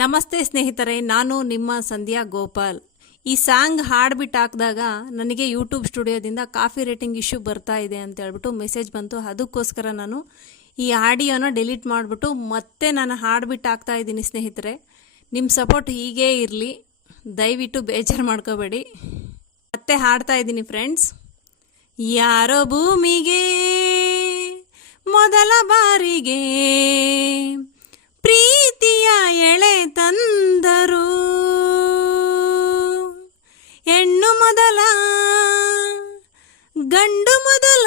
ನಮಸ್ತೆ ಸ್ನೇಹಿತರೆ, ನಾನು ನಿಮ್ಮ ಸಂಧ್ಯಾ ಗೋಪಾಲ್. ಈ ಸಾಂಗ್ ಹಾಡ್ಬಿಟ್ಟು ಹಾಕಿದಾಗ ನನಗೆ ಯೂಟ್ಯೂಬ್ ಸ್ಟುಡಿಯೋದಿಂದ ಕಾಫಿ ರೇಟಿಂಗ್ ಇಶ್ಯೂ ಬರ್ತಾ ಇದೆ ಅಂತ ಹೇಳ್ಬಿಟ್ಟು ಮೆಸೇಜ್ ಬಂತು. ಅದಕ್ಕೋಸ್ಕರ ನಾನು ಈ ಆಡಿಯೋನ ಡಿಲೀಟ್ ಮಾಡಿಬಿಟ್ಟು ಮತ್ತೆ ನಾನು ಹಾಡ್ಬಿಟ್ಟು ಹಾಕ್ತಾ ಇದ್ದೀನಿ. ಸ್ನೇಹಿತರೆ, ನಿಮ್ಮ ಸಪೋರ್ಟ್ ಹೀಗೇ ಇರಲಿ, ದಯವಿಟ್ಟು ಬೇಜಾರು ಮಾಡ್ಕೋಬೇಡಿ. ಮತ್ತೆ ಹಾಡ್ತಾ ಇದ್ದೀನಿ ಫ್ರೆಂಡ್ಸ್. ಯಾರೋ ಭೂಮಿಗೆ ಮೊದಲ ಬಾರಿಗೆ ಪ್ರೀತಿಯ ಎಳೆ ತಂದರು, ಹೆಣ್ಣು ಮೊದಲ ಗಂಡು ಮೊದಲ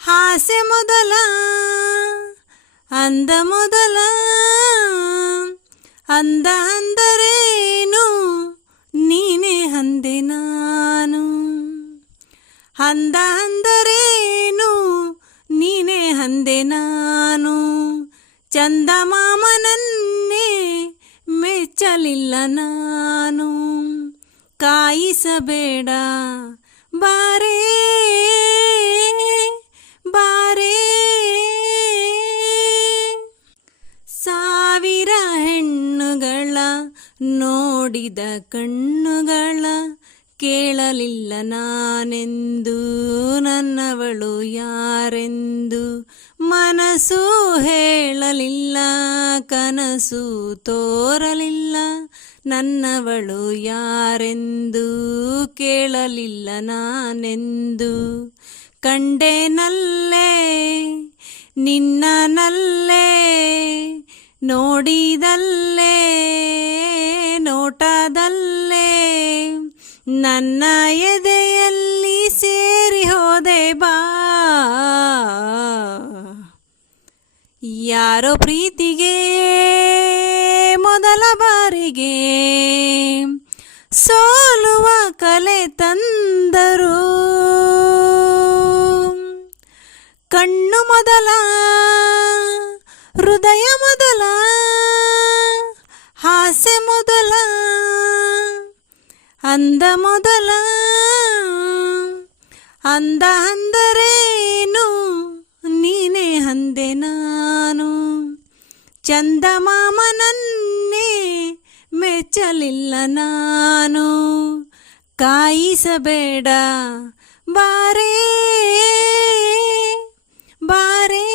ಹಾಸ್ಯ ಮೊದಲ ಅಂದ ಮೊದಲ, ಅಂದ ಅಂದರೇನು ನೀನೇ ಅಂದೆ ನಾನು, ಅಂದ ಅಂದರೇನು ನೀನೇ ಅಂದೆ ನಾನು, ಚಂದಮಾಮನನ್ನೇ ಮೆಚ್ಚಲಿಲ್ಲ ನಾನು, ಕಾಯಿಸಬೇಡ ಬಾರೇ ಬಾರೇ, ಸಾವಿರ ಹೆಣ್ಣುಗಳ ನೋಡಿದ ಕಣ್ಣುಗಳ ಕೇಳಲಿಲ್ಲ ನಾನೆಂದು, ನನ್ನವಳು ಯಾರೆಂದು ಮನಸ್ಸು ಹೇಳಲಿಲ್ಲ, ಕನಸು ತೋರಲಿಲ್ಲ, ನನ್ನವಳು ಯಾರೆಂದು ಕೇಳಲಿಲ್ಲ ನಾನೆಂದು, ಕಂಡೆನಲ್ಲೇ ನಿನ್ನನಲ್ಲೇ ನೋಡಿದಲ್ಲೇ ನೋಟದಲ್ಲೇ ನನ್ನ ಎದೆಯಲ್ಲಿ ಸೇರಿ ಹೋದೆ ಬಾ, ಯಾರೋ ಪ್ರೀತಿಗೆ ಮೊದಲ ಬಾರಿಗೆ ಸೋಲುವ ಕಲೆ ತಂದರು, ಕಣ್ಣು ಮೊದಲ ಹೃದಯ ಮೊದಲ ಹಾಸ್ಯ ಮೊದಲ ಅಂದ ಮೊದಲ, ಅಂದ ಅಂದರೇನು ನೀನೇ ಅಂದೆ ನಾನು, ಚಂದಮಾಮನನ್ನೇ ಮೆಚ್ಚಲಿಲ್ಲ ನಾನು, ಕಾಯಿಸಬೇಡ ಬಾರೇ ಬಾರೇ.